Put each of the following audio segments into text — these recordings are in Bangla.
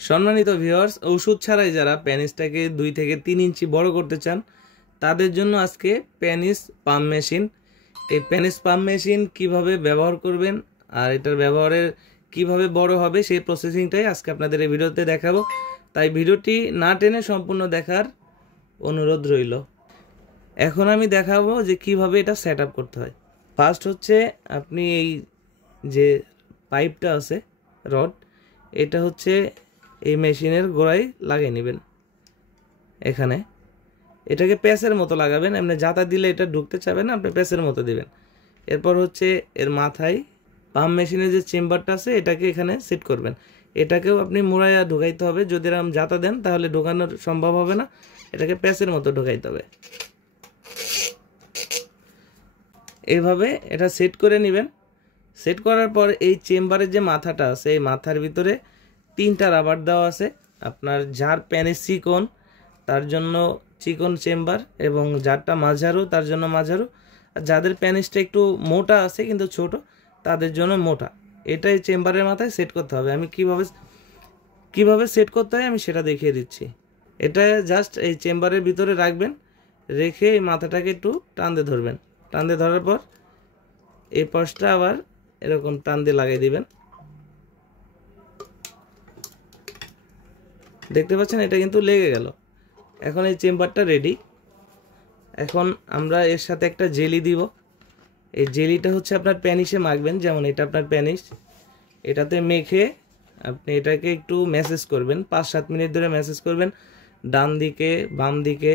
সম্মানিত ভিউয়ার্স, ওষুধ ছাড়াই যারা পেনিসটাকে 2 থেকে 3 ইঞ্চি বড় করতে চান তাদের জন্য আজকে পেনিস পাম্প মেশিন। এই পেনিস পাম্প মেশিন কিভাবে ব্যবহার করবেন আর এটার ব্যবহারের কিভাবে বড় হবে সেই প্রসেসিংটাই আজকে আপনাদের এই ভিডিওতে দেখাবো। তাই ভিডিওটি না টেনে সম্পূর্ণ দেখার অনুরোধ রইল। এখন আমি দেখাবো যে কিভাবে এটা সেট আপ করতে হয়। ফার্স্ট হচ্ছে আপনি এই যে পাইপটা আছে রড, এটা হচ্ছে এই মেশিনের গোড়ায় লাগিয়ে নেবেন। এখানে এটাকে প্যাচের মতো লাগাবেন, এমনি জাতা দিলে এটা ঢুকতে চাবে না, আপনি প্যাচের মতো দিবেন। এরপর হচ্ছে এর মাথায় পাম্প মেশিনের যে চেম্বারটা আছে এটাকে এখানে সেট করবেন। এটাকেও আপনি মুড়াইয়া ঢুকাইতে হবে, যদি এরকম জাতা দেন তাহলে ঢোকানোর সম্ভব হবে না, এটাকে প্যাচের মতো ঢুকাইতে হবে। এইভাবে এটা সেট করে নেবেন। সেট করার পর এই চেম্বারের যে মাথাটা আছে এই মাথার ভিতরে 3টা রাবার দেওয়া আছে। আপনার যার পেনিস চিকন তার জন্য চিকন চেম্বার, এবং যারটা মাঝারু তার জন্য মাঝারু, আর যাদের পেনিসটা একটু মোটা আছে কিন্তু ছোট তাদের জন্য মোটা। এটাই চেম্বারের মাথায় সেট করতে হবে। আমি কিভাবে সেট করতে হয় আমি সেটা দেখিয়ে দিচ্ছি। এটা জাস্ট এই চেম্বারের ভিতরে রাখবেন, রেখে এই মাথাটাকে একটু টান দিয়ে ধরবেন। টান দিয়ে ধরার পর এই পাশটা আবার এরকম টান দিয়ে লাগিয়ে দিবেন। দেখতে পাচ্ছেন এটা কিন্তু লেগে গেল। এখন এই চেম্বারটা রেডি। এখন আমরা এর সাথে একটা জেলি দিব। এই জেলিটা হচ্ছে আপনার প্যানিসে মাখবেন, যেমন এটা আপনার প্যানিস, এটাতে মেখে আপনি এটাকে একটু ম্যাসেজ করবেন। 5-7 মিনিট ধরে ম্যাসেজ করবেন, ডান দিকে বাম দিকে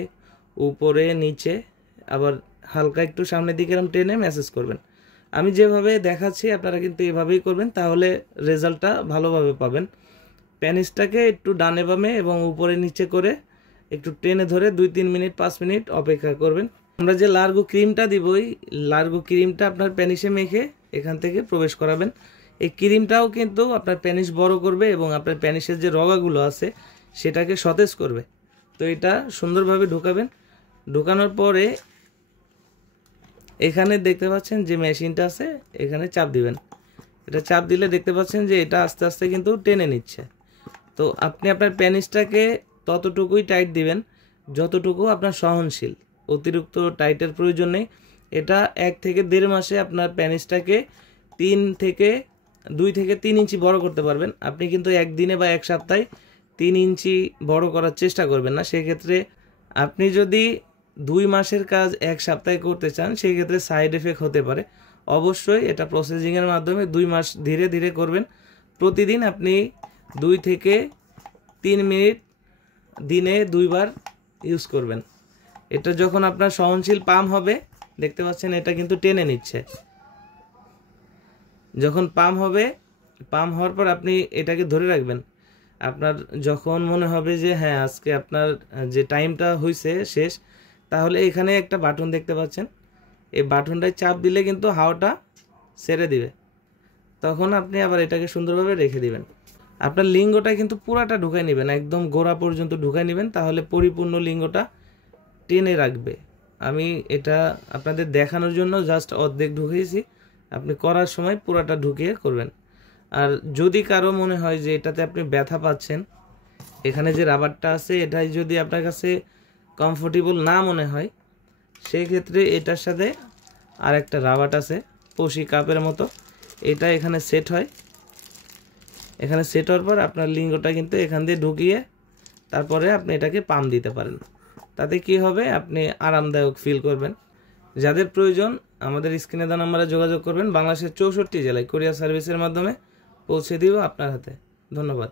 উপরে নিচে, আবার হালকা একটু সামনের দিকে এরকম টেনে ম্যাসেজ করবেন। আমি যেভাবে দেখাচ্ছি আপনারা কিন্তু এভাবেই করবেন, তাহলে রেজাল্টটা ভালোভাবে পাবেন। প্যানিসটাকে একটু ডানে বামে এবং উপরে নিচে করে একটু টেনে ধরে 2-3 মিনিট 5 মিনিট অপেক্ষা করবেন। আমরা যে লার্গো ক্রিমটা দিব, এই লার্গো ক্রিমটা আপনার প্যানিসে মেখে এখান থেকে প্রবেশ করাবেন। এই ক্রিমটাও কিন্তু আপনার প্যানিস বড় করবে এবং আপনার প্যানিসের যে রগাগুলো আছে সেটাকে সতেজ করবে। তো এটা সুন্দরভাবে ঢোকাবেন। ঢোকানোর পরে এখানে দেখতে পাচ্ছেন যে মেশিনটা আছে, এখানে চাপ দিবেন। এটা চাপ দিলে দেখতে পাচ্ছেন যে এটা আস্তে আস্তে কিন্তু টেনে নিচ্ছে। তো আপনি আপনার প্যানিসটাকে ততটুকুই টাইট দিবেন যতটুকু আপনার সহনশীল, অতিরিক্ত টাইটের প্রয়োজন নেই। এটা 1 থেকে 1.5 মাসে আপনার প্যানিসটাকে 2 থেকে 3 ইঞ্চি বড় করতে পারবেন। আপনি কিন্তু একদিনে বা 1 সপ্তাহে 3 ইঞ্চি বড় করার চেষ্টা করবেন না। সেক্ষেত্রে আপনি যদি 2 মাসের কাজ 1 সপ্তাহে করতে চান সেক্ষেত্রে সাইড এফেক্ট হতে পারে। অবশ্যই এটা প্রসেসিংয়ের মাধ্যমে 2 মাস ধীরে ধীরে করবেন। প্রতিদিন আপনি 2 থেকে 3 মিনিট দিনে 2 বার ইউজ করবেন। এটা যখন আপনার সহনশীল পাম্প হবে, দেখতে পাচ্ছেন এটা কিন্তু টেনে নিচ্ছে। যখন পাম্প হবে, পাম্প হওয়ার পর আপনি এটাকে ধরে রাখবেন। আপনার যখন মনে হবে যে হ্যাঁ আজকে আপনার যে টাইমটা হয়েছে শেষ, তাহলে এখানে একটা বাটন দেখতে পাচ্ছেন, এই বাটনটায় চাপ দিলে কিন্তু হাওয়াটা ছেড়ে দিবে। তখন আপনি আবার এটাকে সুন্দরভাবে রেখে দিবেন। আপনার লিঙ্গটা কিন্তু পুরাটা ঢুকাই নেবেন, একদম গোড়া পর্যন্ত ঢুকাই নেবেন, তাহলে পরিপূর্ণ লিঙ্গটা টেনে রাখবে। আমি এটা আপনাদের দেখানোর জন্য জাস্ট অর্ধেক ঢুকিয়েছি, আপনি করার সময় পুরাটা ঢুকিয়ে করবেন। আর যদি কারো মনে হয় যে এটাতে আপনি ব্যথা পাচ্ছেন, এখানে যে রাবারটা আছে এটাই যদি আপনার কাছে কমফোর্টেবল না মনে হয়, সেই ক্ষেত্রে এটার সাথে আর একটা রাবার আছে পশি কাপের মতো, এটা এখানে সেট হয়। এখানে সেট হওয়ার পর আপনার লিঙ্গটা কিন্তু এখান দিয়ে ঢুকিয়ে তারপরে আপনি এটাকে পাম্প দিতে পারেন। তাতে কি হবে, আপনি আরামদায়ক ফিল করবেন। যাদের প্রয়োজন আমাদের স্ক্রিনে দেওয়া নম্বরে যোগাযোগ করবেন। বাংলাদেশের 64 জেলায় কুরিয়ার সার্ভিসের মাধ্যমে পৌঁছে দিব আপনার হাতে। ধন্যবাদ।